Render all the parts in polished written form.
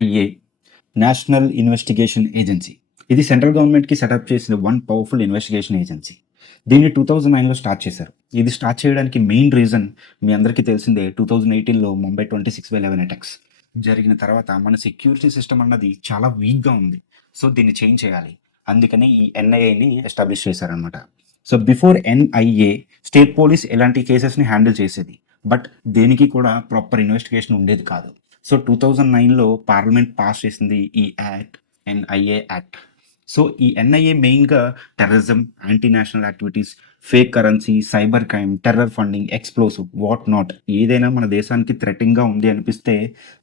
ఏ national investigation agency. ఇది central గవర్నమెంట్‌కి setup చేసిన వన్ పవర్‌ఫుల్ ఇన్వెస్టిగేషన్ ఏజెన్సీ. దీన్ని 2009లో స్టార్ట్ చేశారు. ఇది స్టార్ట్ చేయడానికి మెయిన్ రీజన్ మీ అందరికీ తెలిసిందే 2018లో ముంబై 26/11 అటాక్స్ జరిగిన తర్వాత మన సెక్యూరిటీ సిస్టమ్ అన్నది చాలా వీక్‌గా ఉంది. సో, దీన్ని చేంజ్ చేయాలి. అందుకని ఈ ఎన్ఐఏని ఎస్టాబ్లిష్ చేశారనమాట. So, before NIA state police ఎలాంటి కేసెస్‌ని హ్యాండిల్ చేసేది. బట్ దేనికి కూడా ప్రాపర్ ఇన్వెస్టిగేషన్ ఉండేది కాదు. సో 2009లో పార్లమెంట్ పాస్ చేసింది ఈ యాక్ట్, ఎన్ఐఏ యాక్ట్. సో ఈ ఎన్ఐఏ మెయిన్గా terrorism, anti national activities, fake currency, cyber crime, terror funding, explosive, what not ఏదైనా మన దేశానికి థ్రెటింగ్గా ఉంది అనిపిస్తే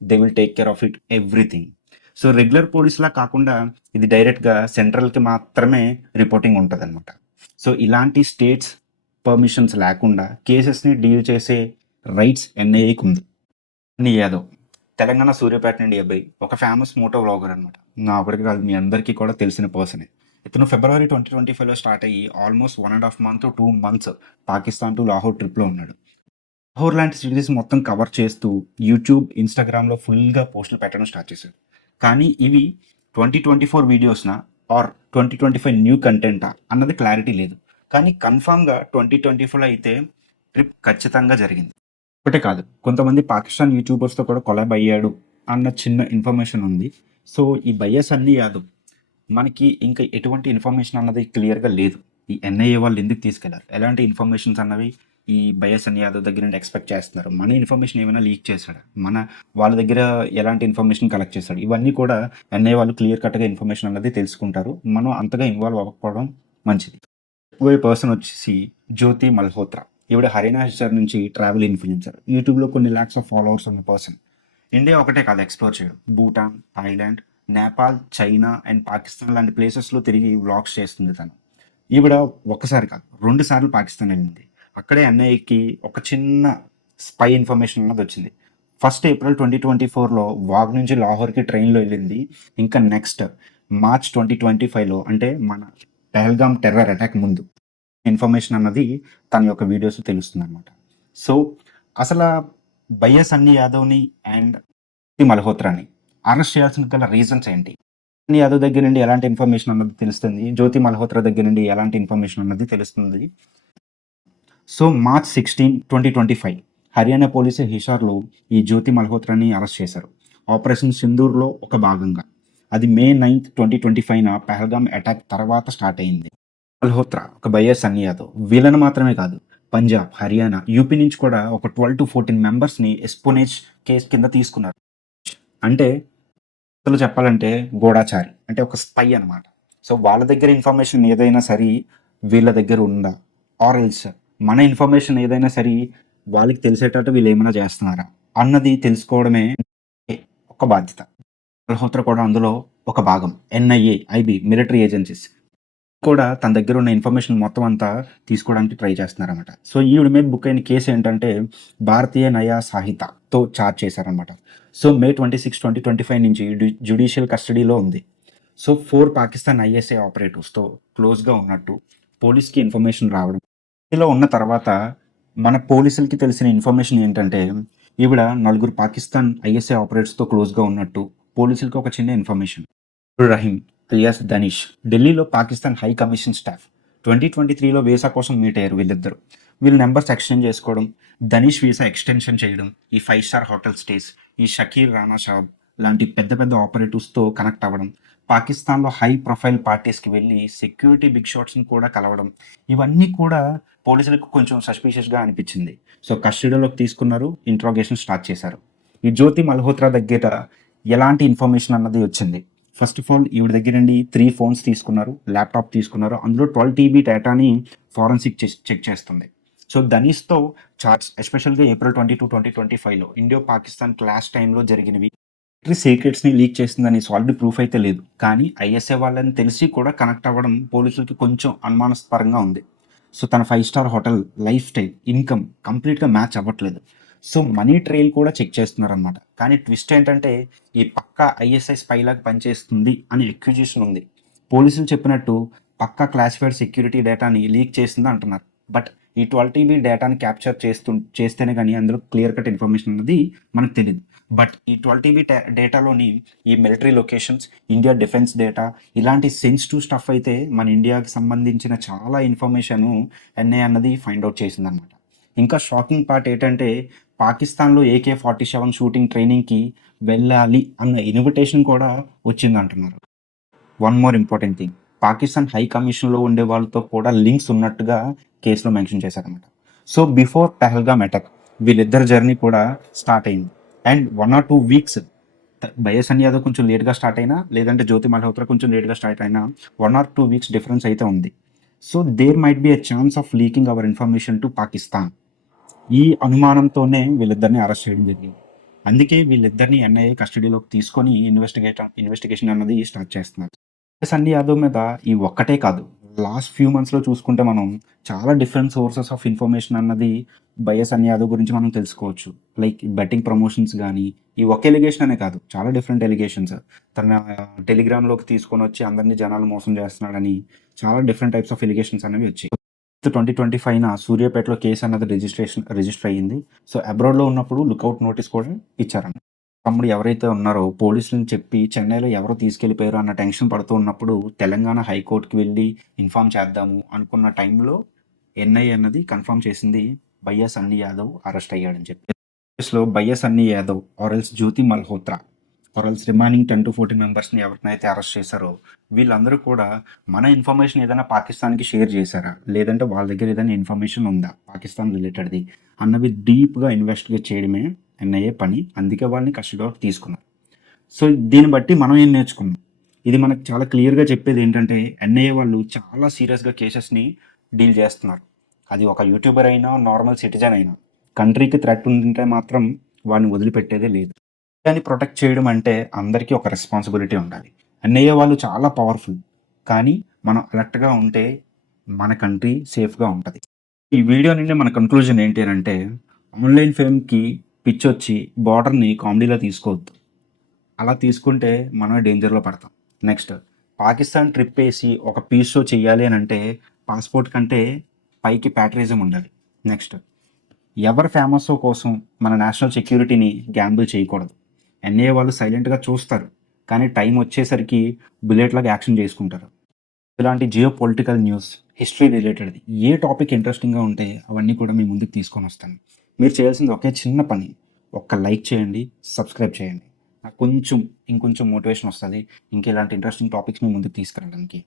they will take care of it everything. So regular పోలీస్లా కాకుండా ఇది డైరెక్ట్గా సెంట్రల్కి మాత్రమే రిపోర్టింగ్ ఉంటుంది అనమాట. సో ఇలాంటి స్టేట్స్ పర్మిషన్స్ లేకుండా కేసెస్ని డీల్ చేసే రైట్స్ ఎన్ఐఏకి ఉంది. యాదవ్ తెలంగాణ సూర్యాపేట నుండి అబ్బాయి ఒక ఫేమస్ మోటో వ్లాగర్ అనమాట. నా ఒకరికి కాదు, మీ అందరికీ కూడా తెలిసిన పర్సనే. ఇతను ఫిబ్రవరి 2025లో స్టార్ట్ అయ్యి almost 1.5 month 2 months Pakistan to Lahore ట్రిప్లో ఉన్నాడు. లాహోర్ లాంటి సిటీస్ మొత్తం కవర్ చేస్తూ యూట్యూబ్, ఇన్స్టాగ్రామ్లో ఫుల్గా పోస్టులు పెట్టడం స్టార్ట్ చేశాడు. కానీ ఇవి 2024 వీడియోస్నా ఆర్ 2025 న్యూ కంటెంటా అన్నది క్లారిటీ లేదు. కానీ కన్ఫామ్గా 2024లో అయితే ట్రిప్ ఖచ్చితంగా జరిగింది. ఒకటే కాదు, కొంతమంది పాకిస్తాన్ యూట్యూబర్స్తో కూడా కొలాబ్ అయ్యాడు అన్న చిన్న ఇన్ఫర్మేషన్ ఉంది. సో ఈ బయస్ అన్నీ యాదవ్ మనకి ఇంకా ఎటువంటి ఇన్ఫర్మేషన్ అన్నది క్లియర్గా లేదు. ఈ ఎన్ఐఏ వాళ్ళు ఎందుకు తీసుకెళ్లారు, ఎలాంటి ఇన్ఫర్మేషన్స్ అన్నవి ఈ బయస్ అన్ని యాదవ్ దగ్గర నుండి ఎక్స్పెక్ట్ చేస్తున్నారు. మన ఇన్ఫర్మేషన్ ఏమైనా లీక్ చేశాడు, వాళ్ళ దగ్గర ఎలాంటి ఇన్ఫర్మేషన్ కలెక్ట్ చేశాడు, ఇవన్నీ కూడా ఎన్ఐఏ వాళ్ళు క్లియర్ కట్గా ఇన్ఫర్మేషన్ అన్నది తెలుసుకుంటారు. మనం అంతగా ఇన్వాల్వ్ అవ్వకపోవడం మంచిది. పర్సన్ వచ్చేసి జ్యోతి మల్హోత్రా. ఈవిడ హర్యానా నుంచి ట్రావెల్ ఇన్ఫ్లుయెన్సర్. యూట్యూబ్లో కొన్ని ల్యాక్స్ ఆఫ్ ఫాలోవర్స్ ఉన్న పర్సన్. ఇండియా ఒకటే కాదు ఎక్స్ప్లోర్ చేయడం, Bhutan, Thailand, Nepal, China and Pakistan లాంటి ప్లేసెస్లో తిరిగి వ్లాగ్స్ చేస్తుంది తను. ఈవిడ ఒక్కసారి కాదు 2 సార్లు పాకిస్తాన్ వెళ్ళింది. అక్కడే ఎన్ఐఏకి ఒక చిన్న స్పై ఇన్ఫర్మేషన్ అన్నది వచ్చింది. 1 ఏప్రిల్ 2024లో వాగ్ నుంచి లాహోర్కి ట్రైన్లో వెళ్ళింది. ఇంకా నెక్స్ట్ మార్చ్ 2025లో అంటే మన పహల్గామ్ టెర్రర్ అటాక్ ముందు ఇన్ఫర్మేషన్ అన్నది తన యొక్క వీడియోస్ తెలుస్తుంది అనమాట. సో అసలు బయ్యస్ అన్ని యాదవ్ని అండ్ మల్హోత్రాని అరెస్ట్ చేయాల్సిన గల రీజన్స్ ఏంటి, అన్ని యాదవ్ దగ్గర నుండి ఎలాంటి ఇన్ఫర్మేషన్ అన్నది తెలుస్తుంది, జ్యోతి మల్హోత్రా దగ్గర నుండి ఎలాంటి ఇన్ఫర్మేషన్ అన్నది తెలుస్తుంది. సో మార్చ్ 16, 2025 హర్యానా పోలీసు హిషార్లో ఈ జ్యోతి మల్హోత్రాని అరెస్ట్ చేశారు ఆపరేషన్ సింధూర్లో ఒక భాగంగా. అది మే 9, 2025 పహల్గామ్ అటాక్ తర్వాత స్టార్ట్ అయింది. మల్హోత్రా ఒక బయ్యర్ సన్నీ యాదవ్ వీళ్ళని మాత్రమే కాదు, పంజాబ్, హర్యానా, యూపీ నుంచి కూడా ఒక 12 to 14 మెంబర్స్ని ఎస్పోనేజ్ కేసు కింద తీసుకున్నారు. అంటే అసలు చెప్పాలంటే గూఢాచారి అంటే ఒక స్పై అనమాట. సో వాళ్ళ దగ్గర ఇన్ఫర్మేషన్ ఏదైనా సరే వీళ్ళ దగ్గర ఉందా, ఆర్ ఎల్స్ మన ఇన్ఫర్మేషన్ ఏదైనా సరే వాళ్ళకి తెలిసేటట్టు వీళ్ళు ఏమైనా చేస్తున్నారా అన్నది తెలుసుకోవడమే ఒక బాధ్యత. మల్హోత్రా కూడా అందులో ఒక భాగం. ఎన్ఐఏ, ఐబీ, మిలిటరీ ఏజెన్సీస్ కూడా తన దగ్గర ఉన్న ఇన్ఫర్మేషన్ మొత్తం అంతా తీసుకోవడానికి ట్రై చేస్తున్నారన్నమాట. సో ఈవిడ మీద బుక్ అయిన కేసు ఏంటంటే భారతీయ నయా సాహితతో చార్జ్ చేశారనమాట. సో మే 26, 2025 నుంచి జ్యుడిషియల్ కస్టడీలో ఉంది. సో 4 పాకిస్తాన్ ఐఎస్ఐ ఆపరేటివ్స్తో క్లోజ్గా ఉన్నట్టు పోలీస్కి ఇన్ఫర్మేషన్ రావడం. ఇలా ఉన్న తర్వాత మన పోలీసులకి తెలిసిన ఇన్ఫర్మేషన్ ఏంటంటే ఈవిడ 4 పాకిస్తాన్ ఐఎస్ఐ ఆపరేటర్స్తో క్లోజ్గా ఉన్నట్టు పోలీసులకి ఒక చిన్న ఇన్ఫర్మేషన్. రహీం అలియాస్ ధనీష్ ఢిల్లీలో పాకిస్తాన్ హై కమిషన్ స్టాఫ్ 2023లో వీసా కోసం మీట్ అయ్యారు వీళ్ళిద్దరు. వీళ్ళ నెంబర్స్ ఎక్స్చేంజ్ చేసుకోవడం, ధనీష్ వీసా ఎక్స్టెన్షన్ చేయడం, ఈ 5-స్టార్ హోటల్ స్టేస్, ఈ షకీర్ రానా షాబ్ లాంటి పెద్ద పెద్ద ఆపరేటివ్స్తో కనెక్ట్ అవ్వడం, పాకిస్తాన్లో హై ప్రొఫైల్ పార్టీస్కి వెళ్ళి సెక్యూరిటీ బిగ్ షాట్స్ని కూడా కలవడం, ఇవన్నీ కూడా పోలీసులకు కొంచెం సస్పీషియస్గా అనిపించింది. సో కస్టడీలోకి తీసుకున్నారు, ఇంట్రాగేషన్ స్టార్ట్ చేశారు. ఈ జ్యోతి మల్హోత్రా దగ్గర ఎలాంటి ఇన్ఫర్మేషన్ అన్నది వచ్చింది. ఫస్ట్ ఆఫ్ ఆల్ ఈవిడ దగ్గర నుండి 3 ఫోన్స్ తీసుకున్నారు, ల్యాప్టాప్ తీసుకున్నారు. అందులో 12 TB డేటాని ఫారెన్సిక్ చెక్ చేస్తుంది. సో ధనీష్తో చార్ట్స్ ఎస్పెషల్గా ఏప్రిల్ 22, 2025లో ఇండియో పాకిస్తాన్ క్లాష్ టైంలో జరిగినవి సీక్రెట్స్ని లీక్ చేస్తుందని సాలిడ్ ప్రూఫ్ అయితే లేదు. కానీ ఐఎస్ఐ వాళ్ళని తెలిసి కూడా కనెక్ట్ అవ్వడం పోలీసులకి కొంచెం అనుమానాస్పరంగా ఉంది. సో తన 5-స్టార్ హోటల్ లైఫ్ స్టైల్, ఇన్కమ్ కంప్లీట్గా మ్యాచ్ అవ్వట్లేదు. సో మనీ ట్రైల్ కూడా చెక్ చేస్తున్నారనమాట. కానీ ట్విస్ట్ ఏంటంటే ఈ పక్కా ఐఎస్ఐ స్పైలాగా పనిచేస్తుంది అని ఎక్యూజేషన్ ఉంది. పోలీసులు చెప్పినట్టు పక్కా క్లాసిఫైడ్ సెక్యూరిటీ డేటాని లీక్ చేస్తుంది అంటున్నారు. బట్ ఈ 12 TB డేటాని క్యాప్చర్ చేస్తేనే కానీ అందులో క్లియర్ కట్ ఇన్ఫర్మేషన్ అనేది మనకు తెలియదు. బట్ ఈ 12 టీబీ డేటాలోని ఈ military locations, India defence data ఇలాంటి సెన్సిటివ్ స్టఫ్ అయితే మన ఇండియాకి సంబంధించిన చాలా ఇన్ఫర్మేషన్ ఎన్ఐ అన్నది ఫైండ్ అవుట్ చేసిందనమాట. ఇంకా షాకింగ్ పార్ట్ ఏంటంటే పాకిస్తాన్లో AK-47 షూటింగ్ ట్రైనింగ్కి వెళ్ళాలి అన్న ఇన్విటేషన్ కూడా వచ్చిందంటున్నారు. One more important thing, Pakistan high కమిషన్లో ఉండే వాళ్ళతో కూడా లింక్స్ ఉన్నట్టుగా కేసులో మెన్షన్ చేశారనమాట. సో బిఫోర్ పహల్గామ్ అటాక్ వీళ్ళిద్దరి జర్నీ కూడా స్టార్ట్ అయింది. అండ్ 1 or 2 వీక్స్ బయసన్ యాదవ్ కొంచెం లేట్గా స్టార్ట్ అయినా, లేదంటే జ్యోతి మల్హోత్రా కొంచెం లేట్గా స్టార్ట్ అయినా 1 or 2 వీక్స్ డిఫరెన్స్ అయితే ఉంది. So there might be a chance of leaking our information to Pakistan. ఈ అనుమానంతోనే వీళ్ళిద్దరిని అరెస్ట్ చేయడం జరిగింది. అందుకే వీళ్ళిద్దరిని ఎన్ఐఏ కస్టడీలోకి తీసుకొని ఇన్వెస్టిగేషన్ అన్నది స్టార్ట్ చేస్తున్నారు. సన్నీ యాదవ్ మీద ఈ ఒక్కటే కాదు, లాస్ట్ ఫ్యూ మంత్స్‌లో చూసుకుంటే మనం చాలా డిఫరెంట్ సోర్సెస్ ఆఫ్ ఇన్ఫర్మేషన్ అన్నది సన్నీ యాదవ్ గురించి మనం తెలుసుకోవచ్చు. లైక్ బెట్టింగ్ ప్రమోషన్స్ గానీ, ఈ ఒక్క ఎలిగేషన్ అనే కాదు, చాలా డిఫరెంట్ ఎలిగేషన్స్. తన టెలిగ్రామ్‌లోకి తీసుకొనొచ్చి అందరిని జనాలు మోసం చేస్తున్నాడని చాలా డిఫరెంట్ టైప్స్ ఆఫ్ ఎలిగేషన్స్ అనేవి వచ్చాయి. 2025న సూర్యాపేటలో కేసు అన్నది రిజిస్టర్ అయ్యింది. సో అబ్రాడ్‌లో ఉన్నప్పుడు లుకౌట్ నోటీస్ కూడా ఇచ్చారంట. తమ్ముడు ఎవరైతే ఉన్నారో పోలీసులని చెప్పి చెన్నైలో ఎవరో తీసుకెళ్ళిపోయారో అన్న టెన్షన్ పడుతూ ఉన్నప్పుడు తెలంగాణ హైకోర్టుకి వెళ్ళి ఇన్ఫార్మ్ చేద్దాము అనుకున్న టైంలో ఎన్ఐఏ అన్నది కన్ఫర్మ్ చేసింది సన్నీ యాదవ్ అరెస్ట్ అయ్యాడని చెప్పి. కేసులో సన్నీ యాదవ్ ఆర్ఎల్స్ జ్యోతి మల్హోత్రా ఆర్ఎల్స్ రిమైనింగ్ 10 to 14 మెంబర్స్ని ఎవరినైతే అరెస్ట్ చేశారో వీళ్ళందరూ కూడా మన ఇన్ఫర్మేషన్ ఏదైనా పాకిస్తాన్కి షేర్ చేశారా, లేదంటే వాళ్ళ దగ్గర ఏదైనా ఇన్ఫర్మేషన్ ఉందా పాకిస్తాన్ రిలేటెడ్ది అన్నవి డీప్గా ఇన్వెస్టిగేట్ చేయడమే ఎన్ఐఏ పని. అందుకే వాళ్ళని కస్టడీలోకి తీసుకున్నారు. సో దీన్ని బట్టి మనం ఏం నేర్చుకున్నాం, ఇది మనకు చాలా క్లియర్గా చెప్పేది ఏంటంటే ఎన్ఐఏ వాళ్ళు చాలా సీరియస్గా కేసెస్ని డీల్ చేస్తున్నారు. అది ఒక యూట్యూబర్ అయినా, నార్మల్ సిటిజన్ అయినా, కంట్రీకి థ్రెట్ ఉంటే మాత్రం వాడిని వదిలిపెట్టేదే లేదు. ఇండియాని ప్రొటెక్ట్ చేయడం అంటే అందరికీ ఒక రెస్పాన్సిబిలిటీ ఉండాలి. ఎన్ఐఏ వాళ్ళు చాలా పవర్ఫుల్, కానీ మనం అలర్ట్గా ఉంటే మన కంట్రీ సేఫ్గా ఉంటుంది. ఈ వీడియో నుండి మన కంక్లూజన్ ఏంటి అని అంటే, ఆన్లైన్ ఫేమ్కి పిచ్చొచ్చి బార్డర్ని కామెడీలో తీసుకోవద్దు. అలా తీసుకుంటే మనం డేంజర్లో పడతాం. నెక్స్ట్, పాకిస్తాన్ ట్రిప్ వేసి ఒక పీస్ షో చేయాలి అని అంటే పాస్పోర్ట్ కంటే పైకి ప్యాట్రిజం ఉండాలి. నెక్స్ట్, ఎవరు ఫేమస్ కోసం మన నేషనల్ సెక్యూరిటీని గ్యాంబుల్ చేయకూడదు. ఎన్ఐఏ వాళ్ళు సైలెంట్గా చూస్తారు, కానీ టైం వచ్చేసరికి బుల్లెట్లాగా యాక్షన్ చేసుకుంటారు. ఇలాంటి జియో పొలిటికల్ న్యూస్, హిస్టరీ రిలేటెడ్ది ఏ టాపిక్ ఇంట్రెస్టింగ్గా ఉంటే అవన్నీ కూడా మీ ముందుకు తీసుకొని వస్తాను. మీరు చేయాల్సింది ఒకే చిన్న పని, ఒక్క లైక్ చేయండి, సబ్స్క్రైబ్ చేయండి. నాకు ఇంకొంచెం మోటివేషన్ వస్తుంది ఇంకా ఇలాంటి ఇంట్రెస్టింగ్ టాపిక్స్ మీ ముందుకు తీసుకురావడానికి.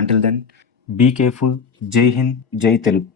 Until then, be careful. జై హింద్, జై తెలుగు.